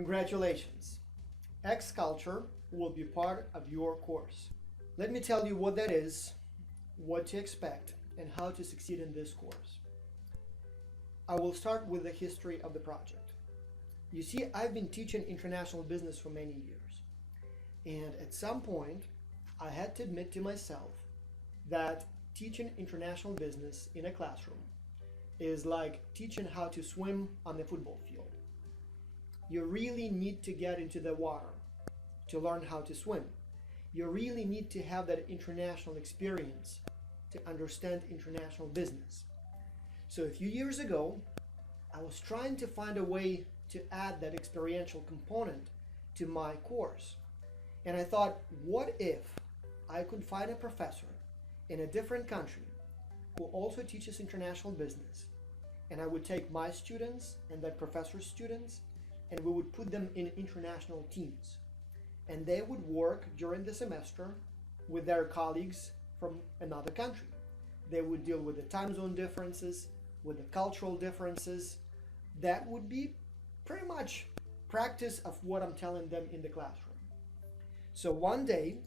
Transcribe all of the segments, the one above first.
Congratulations! X Culture will be part of your course. Let me tell you what that is, what to expect, and how to succeed in this course. I will start with the history of the project. You see, I've been teaching international business for many years, and at some point, I had to admit to myself that teaching international business in a classroom is like teaching how to swim on the football field. You really need to get into the water to learn how to swim. You really need to have that international experience to understand international business. So a few years ago, I was trying to find a way to add that experiential component to my course. And I thought, what if I could find a professor in a different country who also teaches international business, and I would take my students and that professor's students, and we would put them in international teams. And they would work during the semester with their colleagues from another country. They would deal with the time zone differences, with the cultural differences. That would be pretty much practice of what I'm telling them in the classroom. So one day,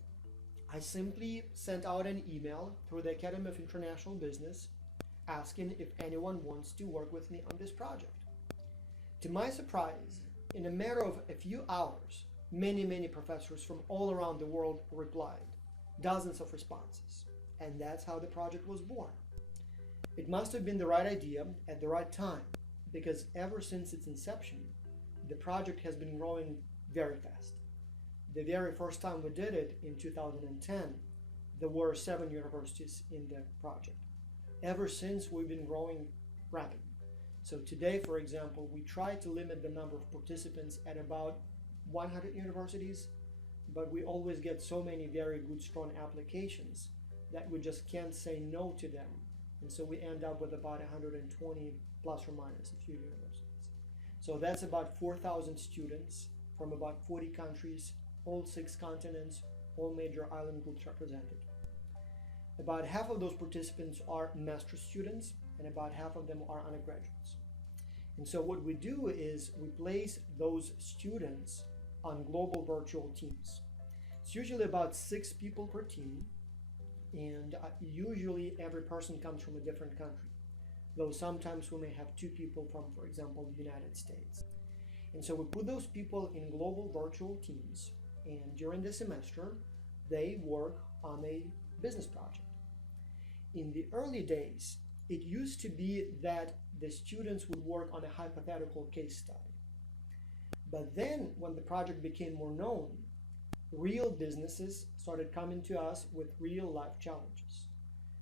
I simply sent out an email through the Academy of International Business asking if anyone wants to work with me on this project. To my surprise, in a matter of a few hours, many professors from all around the world replied, dozens of responses, and that's how the project was born. It must have been the right idea at the right time, because ever since its inception, the project has been growing very fast. The very first time we did it in 2010, there were 7 universities in the project. Ever since, we've been growing rapidly. So today, for example, we try to limit the number of participants at about 100 universities, but we always get so many very good, strong applications that we just can't say no to them. And so we end up with about 120 plus or minus a few universities. So that's about 4,000 students from about 40 countries, all 6 continents, all major island groups represented. About half of those participants are master's students, and about half of them are undergraduates. And so what we do is we place those students on global virtual teams. It's usually about 6 people per team, and usually every person comes from a different country, though sometimes we may have 2 people from, for example, the United States. And so we put those people in global virtual teams, and during the semester, they work on a business project. In the early days, it used to be that the students would work on a hypothetical case study. But then, when the project became more known, real businesses started coming to us with real life challenges.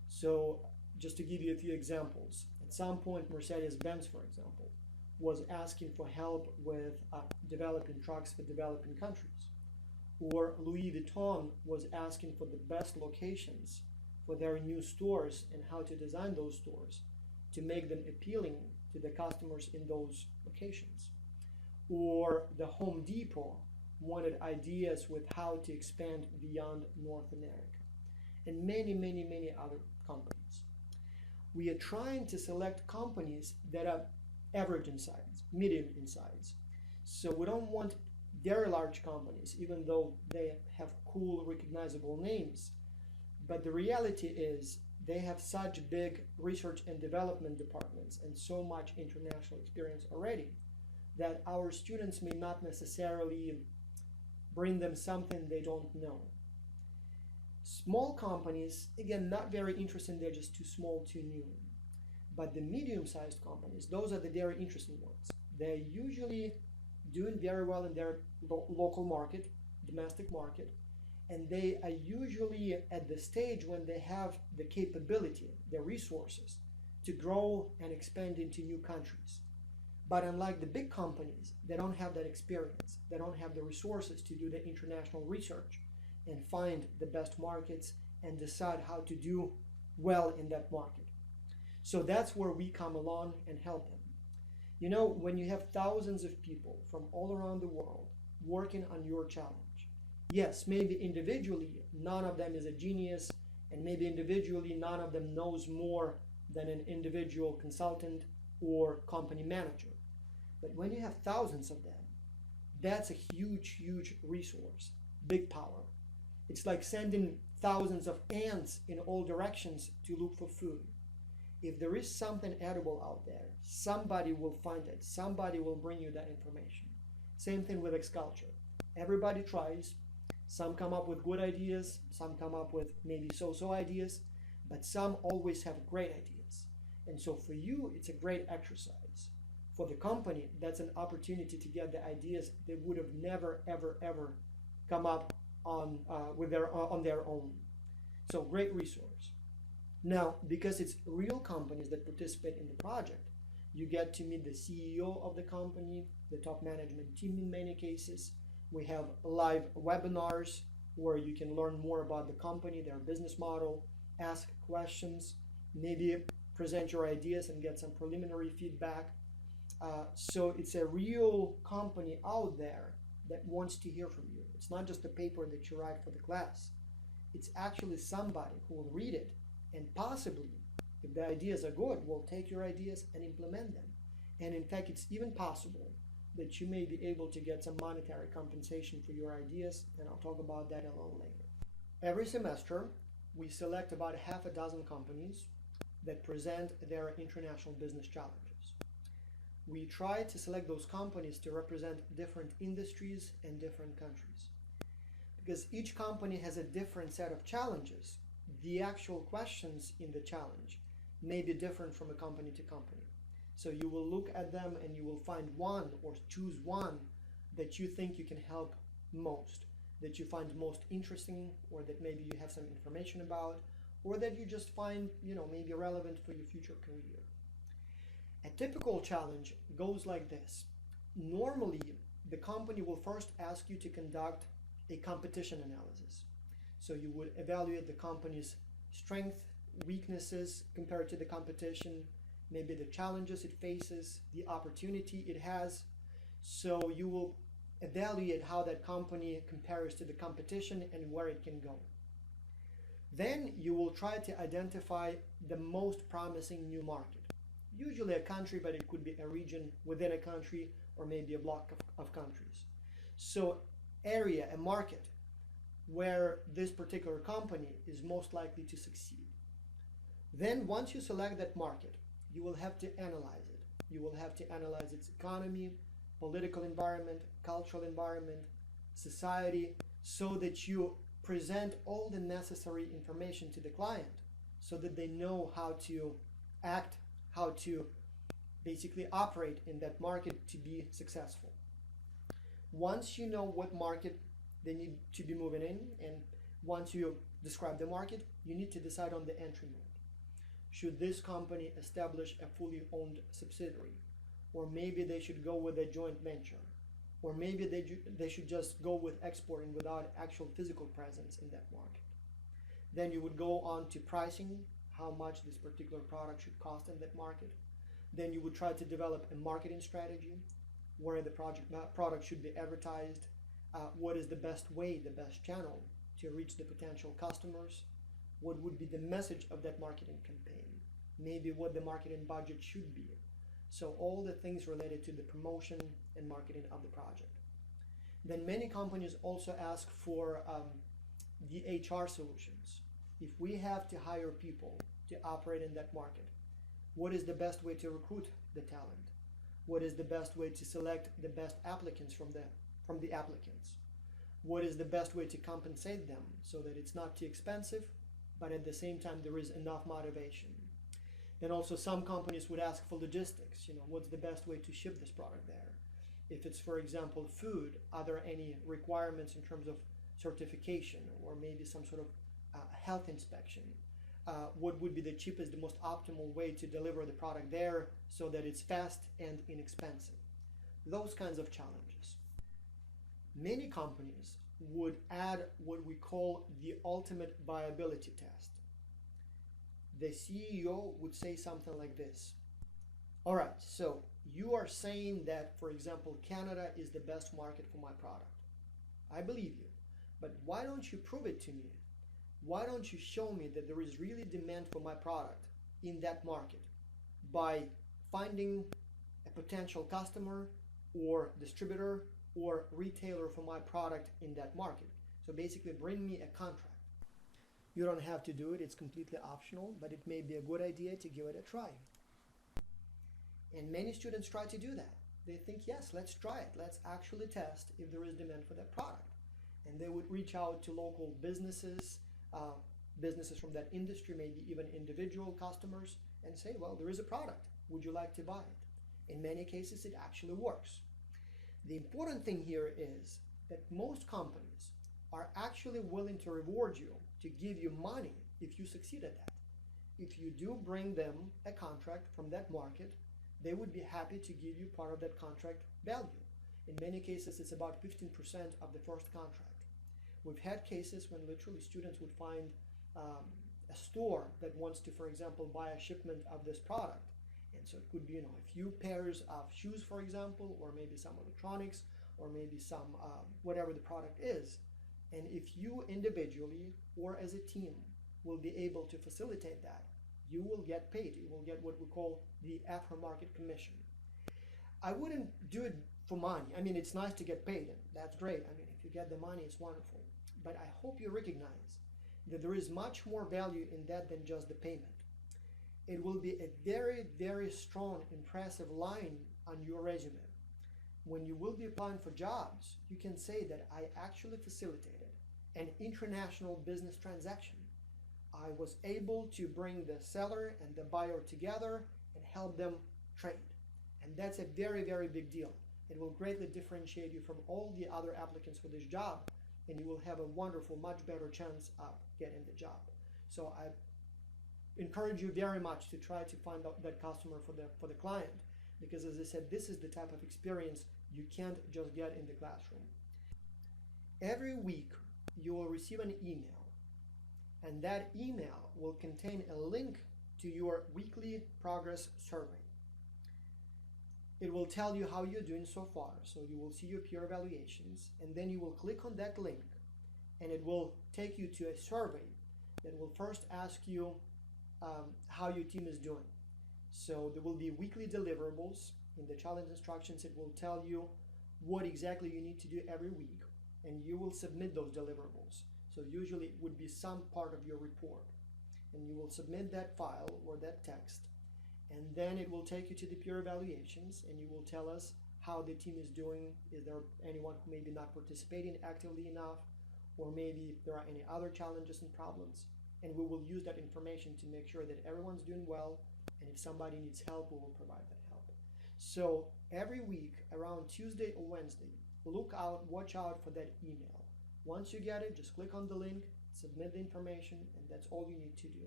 So, just to give you a few examples, at some point, Mercedes-Benz, for example, was asking for help with developing trucks for developing countries. Or Louis Vuitton was asking for the best locations for their new stores and how to design those stores to make them appealing to the customers in those locations. Or the Home Depot wanted ideas with how to expand beyond North America, and many other companies. We are trying to select companies that are average in size, medium in size. So we don't want very large companies, even though they have cool, recognizable names. But the reality is they have such big research and development departments and so much international experience already that our students may not necessarily bring them something they don't know. Small companies, again, not very interesting, they're just too small, too new. But the medium-sized companies, those are the very interesting ones. They're usually doing very well in their local market, domestic market, and they are usually at the stage when they have the capability, the resources, to grow and expand into new countries. But unlike the big companies, they don't have that experience. They don't have the resources to do the international research and find the best markets and decide how to do well in that market. So that's where we come along and help them. You know, when you have thousands of people from all around the world working on your challenge, yes, maybe individually none of them is a genius, and maybe individually none of them knows more than an individual consultant or company manager. But when you have thousands of them, That's a huge, huge resource, big power. It's like sending thousands of ants in all directions to look for food. If there is something edible out there, somebody will find it, somebody will bring you that information. Same thing with agriculture. Everybody tries. Some come up with good ideas, some come up with maybe so-so ideas, but some always have great ideas. And so for you, it's a great exercise. For the company, that's an opportunity to get the ideas they would have never, ever, ever come up on their own. So great resource. Now, because it's real companies that participate in the project, you get to meet the CEO of the company, the top management team in many cases. We have live webinars where you can learn more about the company, their business model, ask questions, maybe present your ideas and get some preliminary feedback. So it's a real company out there that wants to hear from you. It's not just a paper that you write for the class. It's actually somebody who will read it and possibly, if the ideas are good, will take your ideas and implement them. And in fact, it's even possible that you may be able to get some monetary compensation for your ideas, and I'll talk about that a little later. Every semester, we select about half a dozen companies that present their international business challenges. We try to select those companies to represent different industries and different countries. Because each company has a different set of challenges, the actual questions in the challenge may be different from a company to company. So you will look at them and you will find one or choose one that you think you can help most, that you find most interesting, or that maybe you have some information about, or that you just find, maybe relevant for your future career. A typical challenge goes like this. Normally, the company will first ask you to conduct a competition analysis. So you would evaluate the company's strength, weaknesses compared to the competition, maybe the challenges it faces, the opportunity it has. So you will evaluate how that company compares to the competition and where it can go. Then you will try to identify the most promising new market. Usually a country, but it could be a region within a country or maybe a block of countries. So area, a market where this particular company is most likely to succeed. Then once you select that market, you will have to analyze it. You will have to analyze its economy, political environment, cultural environment, society, so that you present all the necessary information to the client so that they know how to act, how to basically operate in that market to be successful. Once you know what market they need to be moving in, and once you describe the market, you need to decide on the entry mode. Should this company establish a fully owned subsidiary? Or maybe they should go with a joint venture? Or maybe they should just go with exporting without actual physical presence in that market. Then you would go on to pricing, how much this particular product should cost in that market. Then you would try to develop a marketing strategy, where the product should be advertised, what is the best way, the best channel to reach the potential customers, what would be the message of that marketing campaign, maybe what the marketing budget should be. So all the things related to the promotion and marketing of the project. Then many companies also ask for the HR solutions. If we have to hire people to operate in that market, what is the best way to recruit the talent? What is the best way to select the best applicants from the applicants? What is the best way to compensate them so that it's not too expensive, but at the same time there is enough motivation? Then also some companies would ask for logistics. What's the best way to ship this product there? If it's, for example, food, are there any requirements in terms of certification or maybe some sort of health inspection? What would be the cheapest, the most optimal way to deliver the product there so that it's fast and inexpensive? Those kinds of challenges. Many companies would add what we call the ultimate viability test. The CEO would say something like this. All right, so you are saying that, for example, Canada is the best market for my product. I believe you, but why don't you prove it to me? Why don't you show me that there is really demand for my product in that market by finding a potential customer or distributor or retailer for my product in that market. So basically bring me a contract. You don't have to do it, it's completely optional, but it may be a good idea to give it a try. And many students try to do that. They think, yes, let's try it. Let's actually test if there is demand for that product. And they would reach out to local businesses, businesses from that industry, maybe even individual customers, and say, well, there is a product. Would you like to buy it? In many cases, it actually works. The important thing here is that most companies are actually willing to reward you, to give you money if you succeed at that. If you do bring them a contract from that market, they would be happy to give you part of that contract value. In many cases, it's about 15% of the first contract. We've had cases when literally students would find a store that wants to, for example, buy a shipment of this product. And so it could be, a few pairs of shoes, for example, or maybe some electronics, or maybe some, whatever the product is. And if you individually or as a team will be able to facilitate that, you will get paid. You will get what we call the aftermarket commission. I wouldn't do it for money. I mean, it's nice to get paid, and that's great. I mean, if you get the money, it's wonderful. But I hope you recognize that there is much more value in that than just the payment. It will be a very, very strong, impressive line on your resume. When you will be applying for jobs, you can say that I actually facilitated an international business transaction. I was able to bring the seller and the buyer together and help them trade. And that's a very, very big deal. It will greatly differentiate you from all the other applicants for this job, and you will have a wonderful, much better chance of getting the job. So I encourage you very much to try to find out that customer for the client, because as I said, this is the type of experience you can't just get in the classroom. Every week you will receive an email, and that email will contain a link to your weekly progress survey. It will tell you how you're doing so far, so you will see your peer evaluations, and then you will click on that link, and it will take you to a survey that will first ask you how your team is doing. So there will be weekly deliverables. In the challenge instructions, it will tell you what exactly you need to do every week, and you will submit those deliverables. So usually it would be some part of your report, and you will submit that file or that text, and then it will take you to the peer evaluations, and you will tell us how the team is doing. Is there anyone who may be not participating actively enough, or maybe there are any other challenges and problems, and we will use that information to make sure that everyone's doing well, and if somebody needs help, we will provide that help. So every week around Tuesday or Wednesday, watch out for that email. Once you get it, just click on the link, submit the information, and that's all you need to do.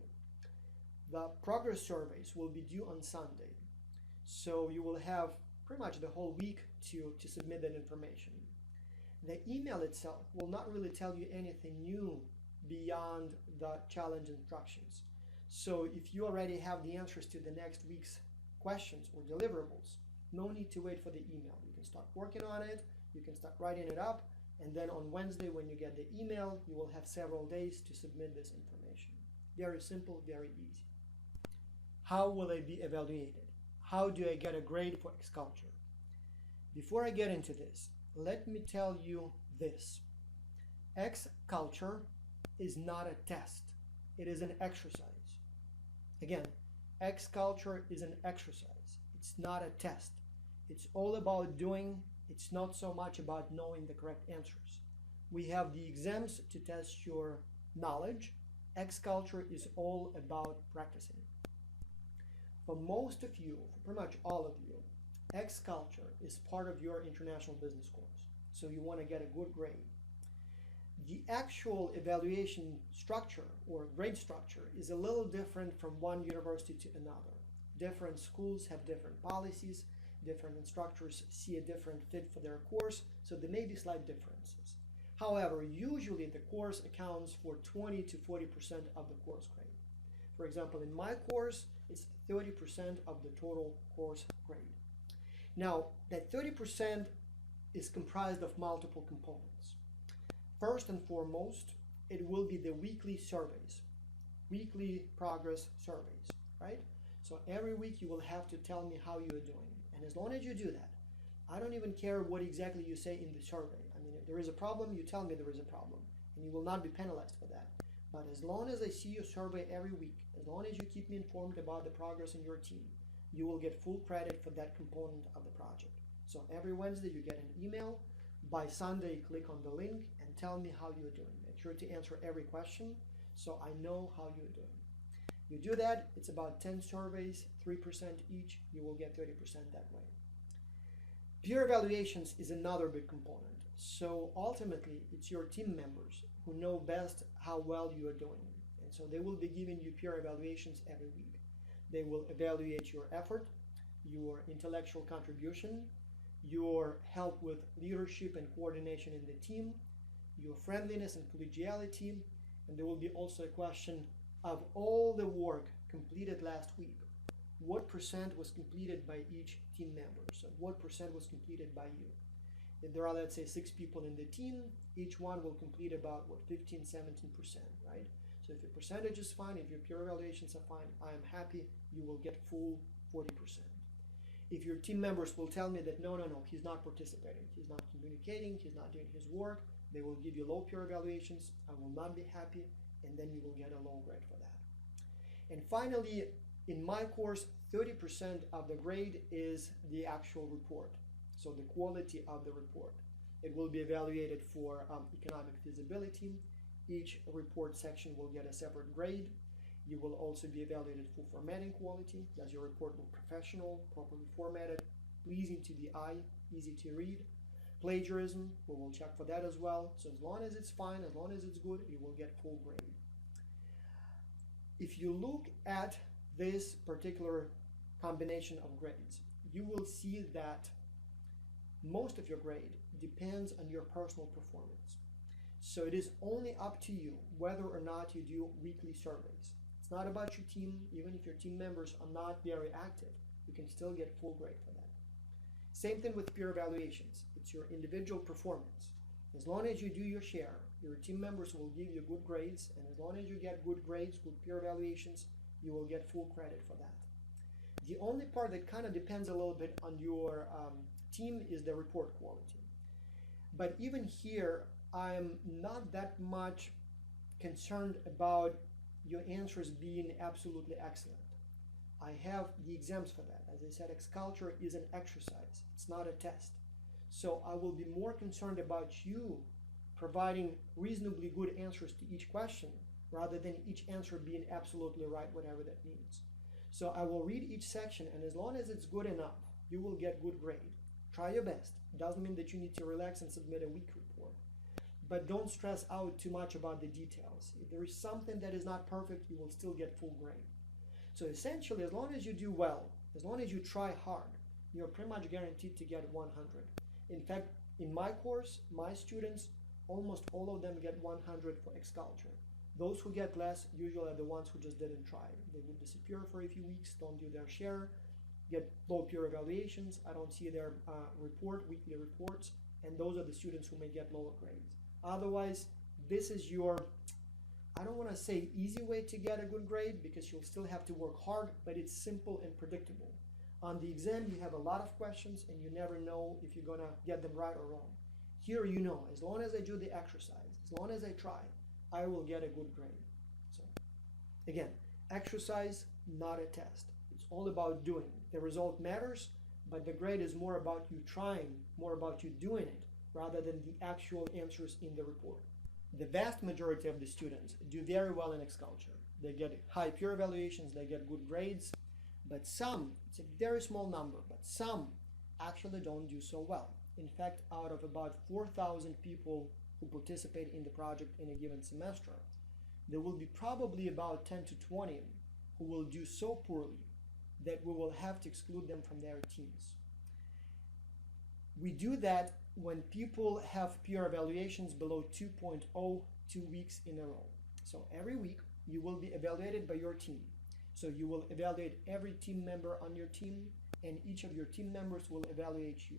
The progress surveys will be due on Sunday, so you will have pretty much the whole week to submit that information. The email itself will not really tell you anything new beyond the challenge instructions. So if you already have the answers to the next week's questions or deliverables, no need to wait for the email. You can start working on it, you can start writing it up, and then on Wednesday when you get the email, you will have several days to submit this information. Very simple, very easy. How will I be evaluated? How do I get a grade for X culture? Before I get into this, let me tell you this. X culture is not a test. It is an exercise. Again, X culture is an exercise. It's not a test. It's all about doing. It's not so much about knowing the correct answers. We have the exams to test your knowledge. X culture is all about practicing. For most of you, for pretty much all of you, X culture is part of your international business course. So you want to get a good grade. The actual evaluation structure or grade structure is a little different from one university to another. Different schools have different policies, different instructors see a different fit for their course, so there may be slight differences. However, usually the course accounts for 20 to 40% of the course grade. For example, in my course, it's 30% of the total course grade. Now, that 30% is comprised of multiple components. First and foremost, it will be the weekly surveys, weekly progress surveys, right? So every week you will have to tell me how you're doing. And as long as you do that, I don't even care what exactly you say in the survey. I mean, if there is a problem, you tell me there is a problem, and you will not be penalized for that. But as long as I see your survey every week, as long as you keep me informed about the progress in your team, you will get full credit for that component of the project. So every Wednesday you get an email. By Sunday, click on the link and tell me how you're doing. Make sure to answer every question so I know how you're doing. You do that, it's about 10 surveys, 3% each, you will get 30% that way. Peer evaluations is another big component. So ultimately, it's your team members who know best how well you are doing. And so they will be giving you peer evaluations every week. They will evaluate your effort, your intellectual contribution, your help with leadership and coordination in the team, your friendliness and collegiality, and there will be also a question of all the work completed last week. What percent was completed by each team member? So what percent was completed by you? If there are, let's say, 6 people in the team, each one will complete about, 15, 17%, right? So if your percentage is fine, if your peer evaluations are fine, I am happy, you will get full 40%. If your team members will tell me that no, he's not participating, he's not communicating, he's not doing his work, they will give you low peer evaluations, I will not be happy, and then you will get a low grade for that. And finally, in my course, 30% of the grade is the actual report, so the quality of the report. It will be evaluated for economic feasibility. Each report section will get a separate grade. You will also be evaluated for formatting quality. Does your report look professional, properly formatted, pleasing to the eye, easy to read? Plagiarism, we will check for that as well. So as long as it's fine, as long as it's good, you will get full grade. If you look at this particular combination of grades, you will see that most of your grade depends on your personal performance. So it is only up to you whether or not you do weekly surveys. It's not about your team. Even if your team members are not very active, you can still get full grade for that. Same thing with peer evaluations. It's your individual performance. As long as you do your share, your team members will give you good grades, and as long as you get good grades with peer evaluations, you will get full credit for that. The only part that kind of depends a little bit on your team is the report quality. But even here, I'm not that much concerned about your answers being absolutely excellent. I have the exams for that. As I said, X-Culture is an exercise. It's not a test. So I will be more concerned about you providing reasonably good answers to each question rather than each answer being absolutely right, whatever that means. So I will read each section, and as long as it's good enough, you will get good grade. Try your best. It doesn't mean that you need to relax and submit a weak report. But don't stress out too much about the details. If there is something that is not perfect, you will still get full grade. So essentially, as long as you do well, as long as you try hard, you're pretty much guaranteed to get 100. In fact, in my course, my students, almost all of them get 100 for X-Culture. Those who get less usually are the ones who just didn't try. They would disappear for a few weeks, don't do their share, get low peer evaluations. I don't see their weekly reports, and those are the students who may get lower grades. Otherwise, this is your, I don't want to say easy way to get a good grade because you'll still have to work hard, but it's simple and predictable. On the exam, you have a lot of questions and you never know if you're going to get them right or wrong. Here, you know, as long as I do the exercise, as long as I try, I will get a good grade. So, again, exercise, not a test. It's all about doing. The result matters, but the grade is more about you trying, more about you doing it, rather than the actual answers in the report. The vast majority of the students do very well in X-Culture. They get high peer evaluations, they get good grades, but some, it's a very small number, but some actually don't do so well. In fact, out of about 4,000 people who participate in the project in a given semester, there will be probably about 10 to 20 who will do so poorly that we will have to exclude them from their teams. We do that when people have peer evaluations below 2.0 2 weeks in a row. So every week you will be evaluated by your team. So you will evaluate every team member on your team, and each of your team members will evaluate you.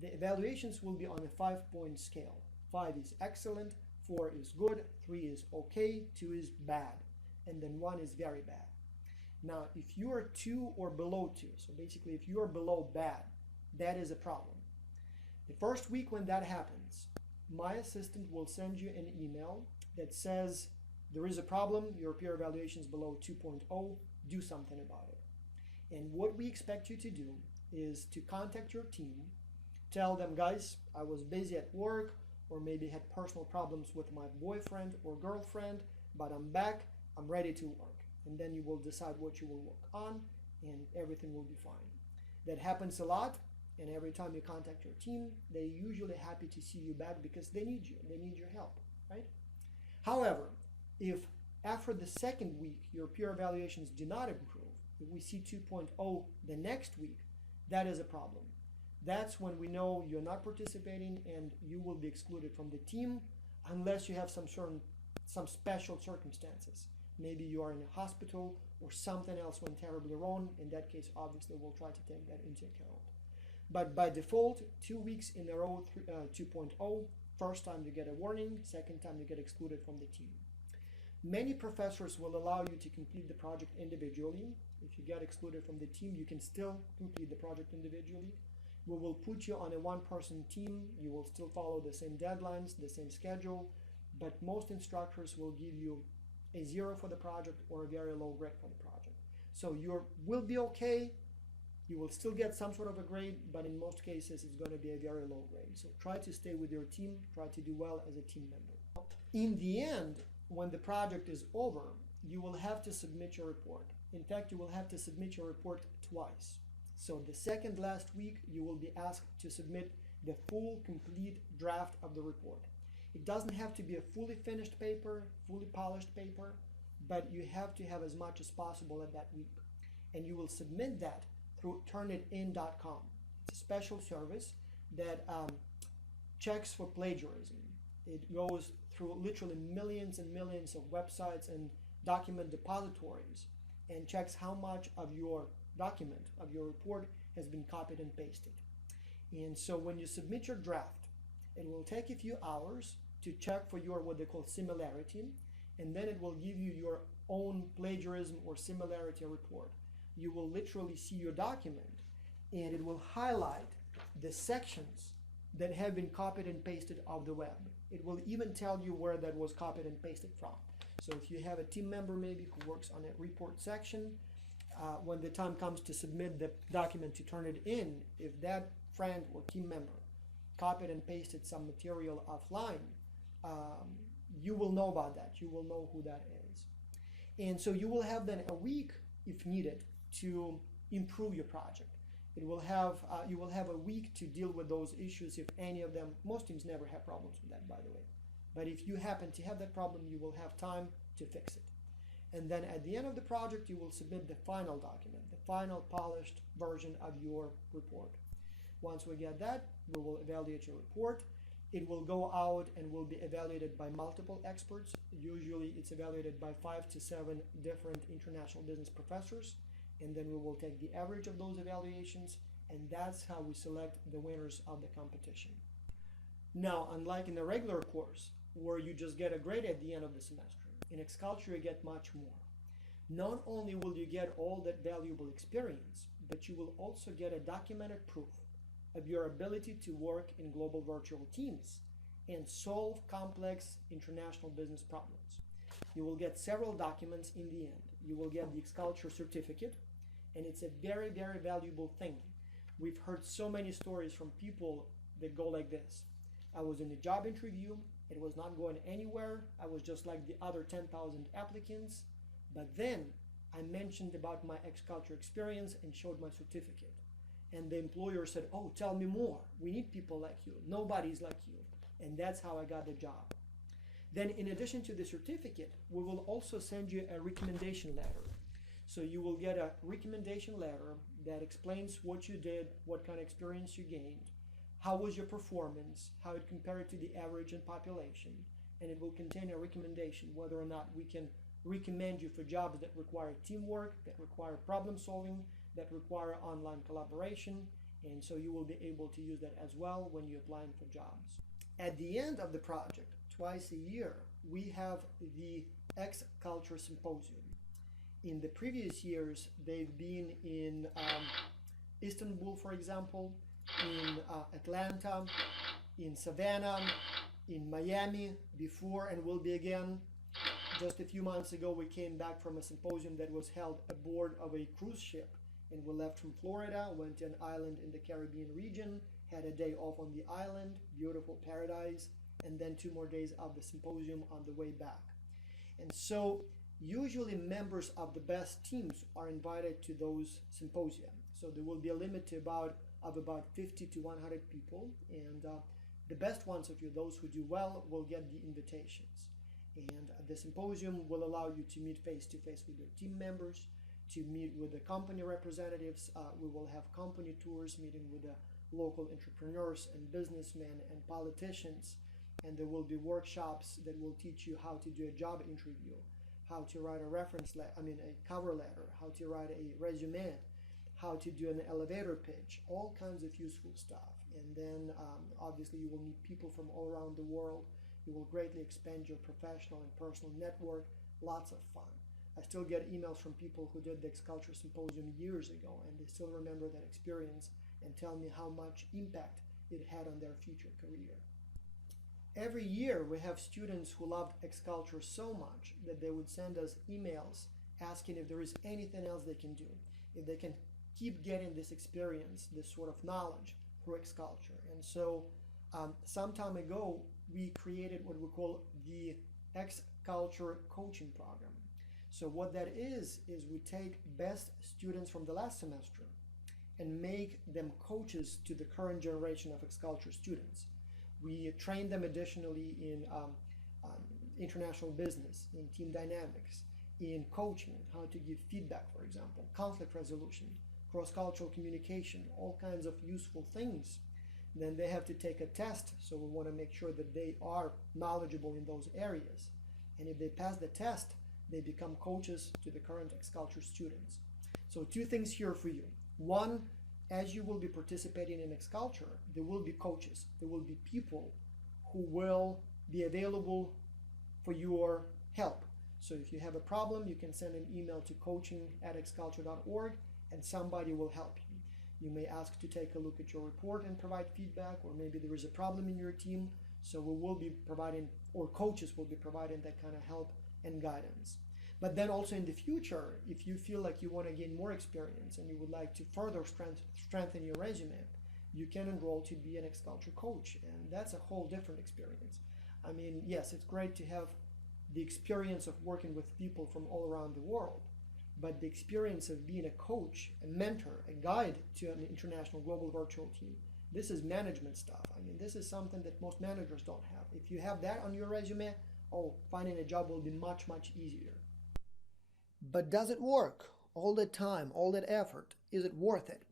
The evaluations will be on a 5-point scale. 5 is excellent, 4 is good, 3 is okay, 2 is bad, and then 1 is very bad. Now, if you are 2 or below 2, so basically if you are below bad, that is a problem. The first week when that happens, my assistant will send you an email that says there is a problem, your peer evaluation is below 2.0, do something about it. And what we expect you to do is to contact your team, tell them, guys, I was busy at work, or maybe had personal problems with my boyfriend or girlfriend, but I'm back, I'm ready to work. And then you will decide what you will work on, and everything will be fine. That happens a lot, and every time you contact your team, they're usually happy to see you back because they need you, they need your help, right? However, if after the second week your peer evaluations do not improve, if we see 2.0 the next week, that is a problem. That's when we know you're not participating and you will be excluded from the team unless you have some special circumstances. Maybe you are in a hospital or something else went terribly wrong. In that case, obviously, we'll try to take that into account. But by default, 2 weeks in a row, 2.0, first time you get a warning, second time you get excluded from the team. Many professors will allow you to complete the project individually. If you get excluded from the team, you can still complete the project individually. We will put you on a one-person team. You will still follow the same deadlines, the same schedule, but most instructors will give you a 0 for the project or a very low grade for the project. So you will be okay. You will still get some sort of a grade, but in most cases it's going to be a very low grade. So try to stay with your team, try to do well as a team member. In the end, when the project is over, you will have to submit your report. In fact, you will have to submit your report twice. So the second last week, you will be asked to submit the full, complete draft of the report. It doesn't have to be a fully finished paper, fully polished paper, but you have to have as much as possible at that week. And you will submit that through turnitin.com. It's a special service that checks for plagiarism. It goes through literally millions and millions of websites and document depositories and checks how much of your document, of your report, has been copied and pasted. And so when you submit your draft, it will take a few hours to check for your what they call similarity, and then it will give you your own plagiarism or similarity report. You will literally see your document, and it will highlight the sections that have been copied and pasted off the web. It will even tell you where that was copied and pasted from. So if you have a team member maybe who works on a report section, when the time comes to submit the document to turn it in, if that friend or team member copied and pasted some material offline, you will know about that. You will know who that is. And so you will have then a week, if needed, to improve your project. You will have a week to deal with those issues if any of them. Most teams never have problems with that, by the way. But if you happen to have that problem, you will have time to fix it. And then at the end of the project, you will submit the final document, the final polished version of your report. Once we get that, we will evaluate your report. It will go out and will be evaluated by multiple experts. Usually it's evaluated by 5 to 7 different international business professors. And then we will take the average of those evaluations, and that's how we select the winners of the competition. Now, unlike in a regular course, where you just get a grade at the end of the semester, in X-Culture you get much more. Not only will you get all that valuable experience, but you will also get a documented proof of your ability to work in global virtual teams and solve complex international business problems. You will get several documents in the end. You will get the X-Culture certificate, and it's a very, very valuable thing. We've heard so many stories from people that go like this. I was in a job interview, it was not going anywhere, I was just like the other 10,000 applicants, but then I mentioned about my X-Culture experience and showed my certificate. And the employer said, oh, tell me more, we need people like you, nobody's like you. And that's how I got the job. Then in addition to the certificate, we will also send you a recommendation letter. So you will get a recommendation letter that explains what you did, what kind of experience you gained, how was your performance, how it compared to the average in population, and it will contain a recommendation whether or not we can recommend you for jobs that require teamwork, that require problem solving, that require online collaboration, and so you will be able to use that as well when you're applying for jobs. At the end of the project, twice a year, we have the X-Culture Symposium. In the previous years, they've been in Istanbul, for example, in Atlanta, in Savannah, in Miami before, and will be again. Just a few months ago, we came back from a symposium that was held aboard of a cruise ship, and we left from Florida, went to an island in the Caribbean region, had a day off on the island, beautiful paradise, and then 2 more days of the symposium on the way back. And so, usually members of the best teams are invited to those symposia. So there will be a limit to about 50 to 100 people, and the best ones of you, those who do well, will get the invitations. And the symposium will allow you to meet face to face with your team members, to meet with the company representatives. We will have company tours, meeting with the local entrepreneurs and businessmen and politicians. And there will be workshops that will teach you how to do a job interview, how to write a a cover letter, how to write a resume, how to do an elevator pitch, all kinds of useful stuff. And then obviously you will meet people from all around the world. You will greatly expand your professional and personal network. Lots of fun. I still get emails from people who did the X-Culture Symposium years ago, and they still remember that experience and tell me how much impact it had on their future career. Every year we have students who loved X-Culture so much that they would send us emails asking if there is anything else they can do, if they can keep getting this experience, this sort of knowledge through X-Culture. And so some time ago, we created what we call the X-Culture coaching program. So what that is we take best students from the last semester and make them coaches to the current generation of X-Culture students. We train them additionally in international business, in team dynamics, in coaching, how to give feedback, for example, conflict resolution, cross-cultural communication, all kinds of useful things. Then they have to take a test, so we want to make sure that they are knowledgeable in those areas. And if they pass the test, they become coaches to the current X-Culture students. So 2 things here for you. One, as you will be participating in X-Culture, there will be coaches. There will be people who will be available for your help. So if you have a problem, you can send an email to coaching@xculture.org and somebody will help you. You may ask to take a look at your report and provide feedback, or maybe there is a problem in your team. So we will be providing, or coaches will be providing that kind of help and guidance. But then also in the future, if you feel like you want to gain more experience and you would like to further strengthen your resume, you can enroll to be an X-Culture coach, and that's a whole different experience. I mean, yes, it's great to have the experience of working with people from all around the world, but the experience of being a coach, a mentor, a guide to an international global virtual team, this is management stuff. I mean, this is something that most managers don't have. If you have that on your resume, finding a job will be much, much easier. But does it work? All that time, all that effort, is it worth it?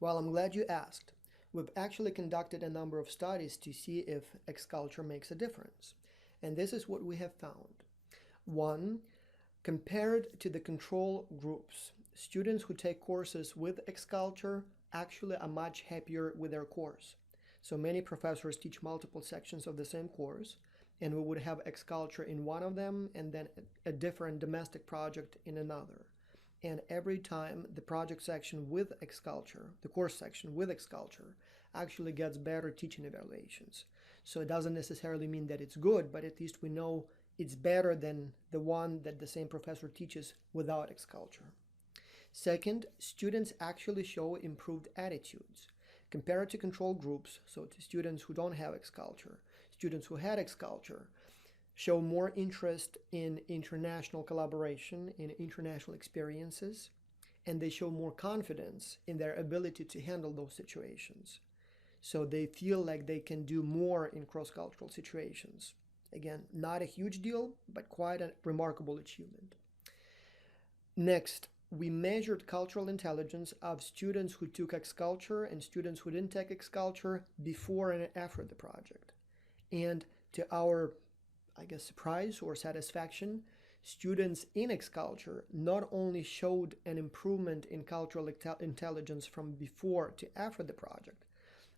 Well, I'm glad you asked. We've actually conducted a number of studies to see if X-Culture makes a difference. And this is what we have found. 1, compared to the control groups, students who take courses with X-Culture actually are much happier with their course. So many professors teach multiple sections of the same course, and we would have X-Culture in one of them and then a different domestic project in another. And every time the project section with X-Culture, the course section with X-Culture, actually gets better teaching evaluations. So it doesn't necessarily mean that it's good, but at least we know it's better than the one that the same professor teaches without X-Culture. Second, students actually show improved attitudes. Compared to control groups, so to students who don't have X-Culture, students who had X-Culture show more interest in international collaboration, in international experiences, and they show more confidence in their ability to handle those situations. So they feel like they can do more in cross-cultural situations. Again, not a huge deal, but quite a remarkable achievement. Next, we measured cultural intelligence of students who took X-Culture and students who didn't take X-Culture before and after the project. And to our, surprise or satisfaction, students in X-Culture not only showed an improvement in cultural intelligence from before to after the project,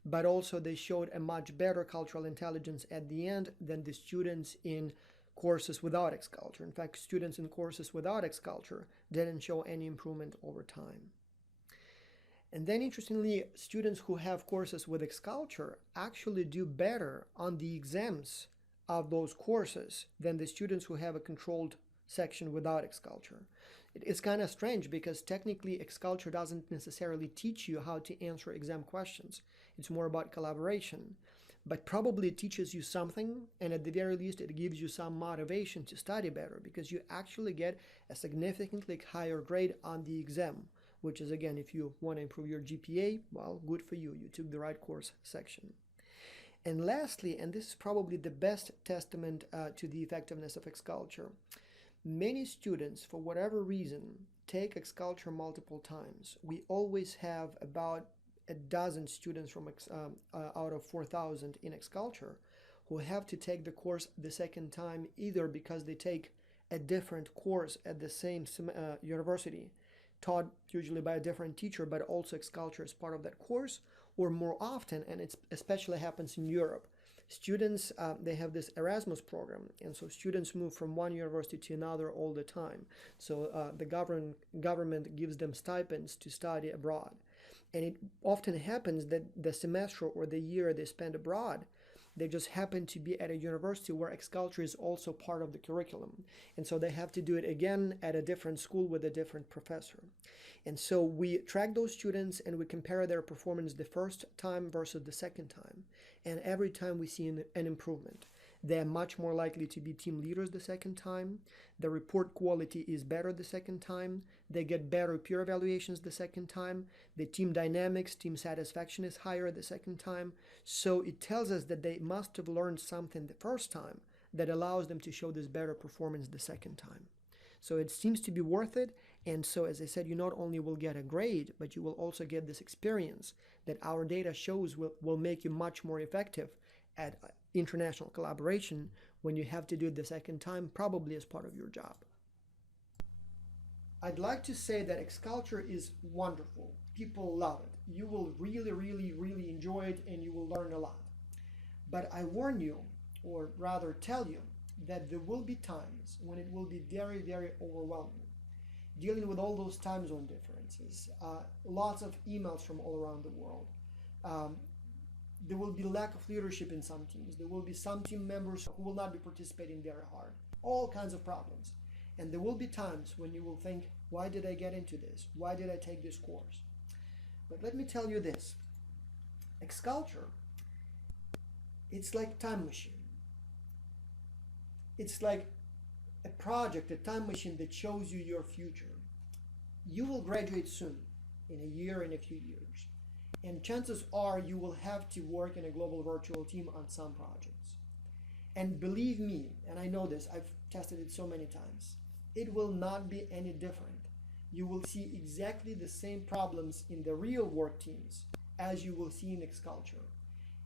but also they showed a much better cultural intelligence at the end than the students in courses without X-Culture. In fact, students in courses without X-Culture didn't show any improvement over time. And then interestingly, students who have courses with Xculture actually do better on the exams of those courses than the students who have a controlled section without Xculture. It's kind of strange because technically Xculture doesn't necessarily teach you how to answer exam questions. It's more about collaboration. But probably it teaches you something, and at the very least it gives you some motivation to study better because you actually get a significantly higher grade on the exam, which is, again, if you want to improve your GPA, well, good for you. You took the right course section. And lastly, and this is probably the best testament to the effectiveness of Xculture, many students, for whatever reason, take Xculture multiple times. We always have about a dozen students from out of 4,000 in Xculture who have to take the course the second time, either because they take a different course at the same university, taught usually by a different teacher, but also Xculture is part of that course, or more often, and it especially happens in Europe, students, they have this Erasmus program, and so students move from one university to another all the time. So the government gives them stipends to study abroad. And it often happens that the semester or the year they spend abroad, they just happen to be at a university where Xculture is also part of the curriculum. And so they have to do it again at a different school with a different professor. And so we track those students and we compare their performance the first time versus the second time. And every time we see an improvement. They're much more likely to be team leaders the second time. The report quality is better the second time. They get better peer evaluations the second time. The team dynamics, team satisfaction is higher the second time. So it tells us that they must have learned something the first time that allows them to show this better performance the second time. So it seems to be worth it. And so, as I said, you not only will get a grade, but you will also get this experience that our data shows will make you much more effective at international collaboration when you have to do it the second time, probably as part of your job. I'd like to say that Xculture is wonderful. People love it. You will really, really, really enjoy it and you will learn a lot. But I warn you, or rather tell you, that there will be times when it will be very, very overwhelming. Dealing with all those time zone differences, lots of emails from all around the world. There will be lack of leadership in some teams. There will be some team members who will not be participating very hard. All kinds of problems. And there will be times when you will think, why did I get into this? Why did I take this course? But let me tell you this. Xculture, it's like a time machine. It's like a project, a time machine that shows you your future. You will graduate soon, in a year, in a few years. And chances are you will have to work in a global virtual team on some projects. And believe me, and I know this, I've tested it so many times, it will not be any different. You will see exactly the same problems in the real work teams as you will see in Xculture.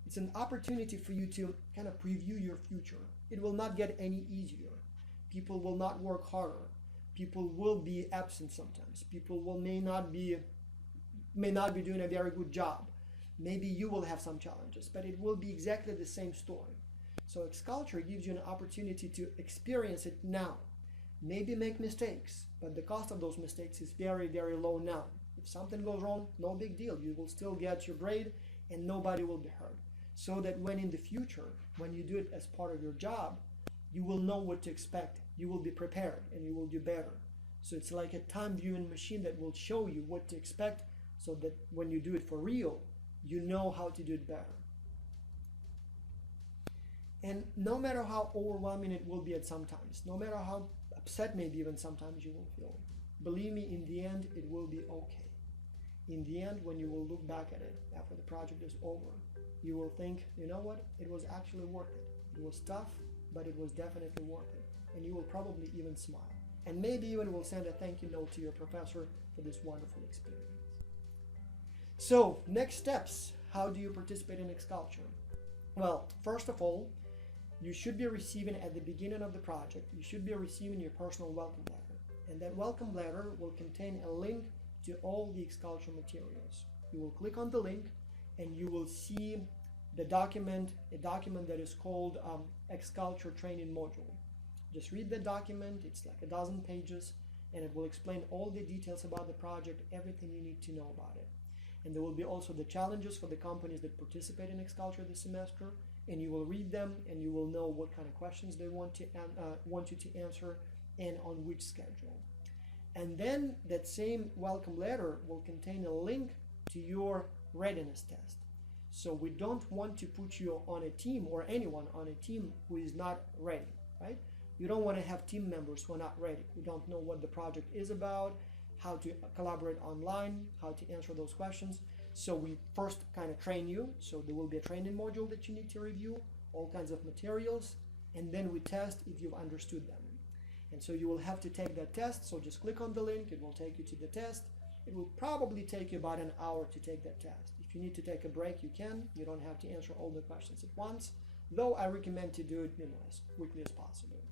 It's an opportunity for you to kind of preview your future. It will not get any easier. People will not work harder. People will be absent sometimes. People may not be doing a very good job. Maybe you will have some challenges, but it will be exactly the same story. So Xculture gives you an opportunity to experience it now. Maybe make mistakes, but the cost of those mistakes is very, very low now. If something goes wrong, no big deal. You will still get your grade and nobody will be hurt. So that when in the future, when you do it as part of your job, you will know what to expect. You will be prepared and you will do better. So it's like a time viewing machine that will show you what to expect so that when you do it for real, you know how to do it better. And no matter how overwhelming it will be at some times, no matter how upset maybe even sometimes you will feel, believe me, in the end, it will be okay. In the end, when you will look back at it after the project is over, you will think, you know what, it was actually worth it. It was tough, but it was definitely worth it. And you will probably even smile. And maybe even will send a thank you note to your professor for this wonderful experience. So, next steps. How do you participate in Xculture? Well, first of all, you should be receiving at the beginning of the project, you should be receiving your personal welcome letter. And that welcome letter will contain a link to all the Xculture materials. You will click on the link and you will see the document, a document that is called Xculture Training Module. Just read the document, it's like a dozen pages, and it will explain all the details about the project, everything you need to know about it. And there will be also the challenges for the companies that participate in X-Culture this semester, and you will read them and you will know what kind of questions they want you to answer and on which schedule. And then that same welcome letter will contain a link to your readiness test. So we don't want to put you on a team or anyone on a team who is not ready, right? You don't want to have team members who are not ready, who don't know what the project is about, how to collaborate online, how to answer those questions. So we first kind of train you. So there will be a training module that you need to review, all kinds of materials, and then we test if you've understood them. And so you will have to take that test. So just click on the link, it will take you to the test. It will probably take you about an hour to take that test. If you need to take a break, you can. You don't have to answer all the questions at once, though I recommend to do it, as quickly as possible.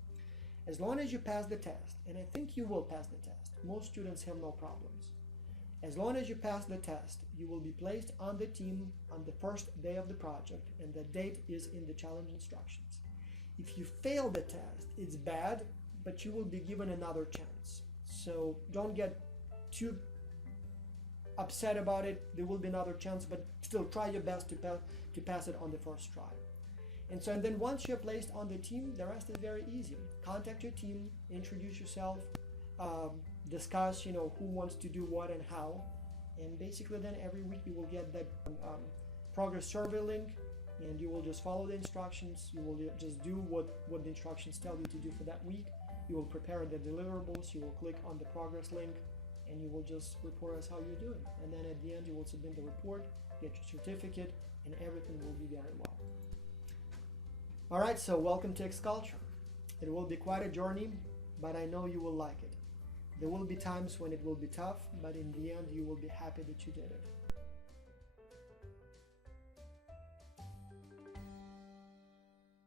As long as you pass the test, and I think you will pass the test, most students have no problems. As long as you pass the test, you will be placed on the team on the first day of the project, and the date is in the challenge instructions. If you fail the test, it's bad, but you will be given another chance. So don't get too upset about it. There will be another chance, but still try your best to pass it on the first try. And then once you're placed on the team, the rest is very easy. Contact your team, introduce yourself, discuss, who wants to do what and how. And basically then every week you will get that progress survey link, and you will just follow the instructions. You will just do what the instructions tell you to do for that week. You will prepare the deliverables. You will click on the progress link, and you will just report us how you're doing. And then at the end, you will submit the report, get your certificate, and everything will be very well. All right, so welcome to X-Culture. It will be quite a journey, but I know you will like it. There will be times when it will be tough, but in the end, you will be happy that you did it.